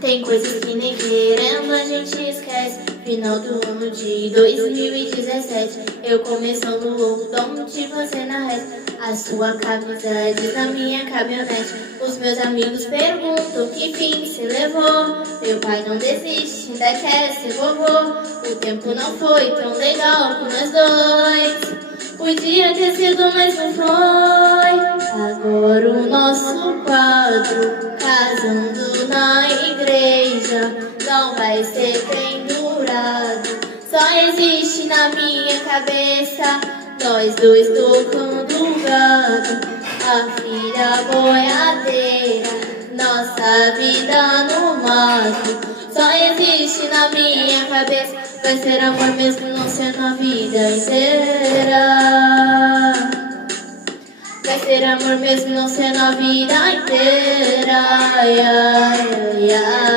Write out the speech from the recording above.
Tem coisas que nem querendo a gente esquece. Final do ano de 2017, eu começando o dom de você na reta. A sua camisa diz na minha caminhonete. Os meus amigos perguntam que fim se levou. Meu pai não desiste, ainda quer ser vovô. O tempo não foi tão legal com nós dois. Podia ter sido, mas não foi. Agora o nosso quadro, casando na igreja, não vai ser pendurado. Só existe na minha cabeça nós dois tocando gado, a filha boiadeira, nossa vida no mato. Só existe na minha cabeça, vai ser amor mesmo não sendo a vida inteira. Vai ser amor mesmo não sendo a vida inteira. Ai, ai, ai, ai.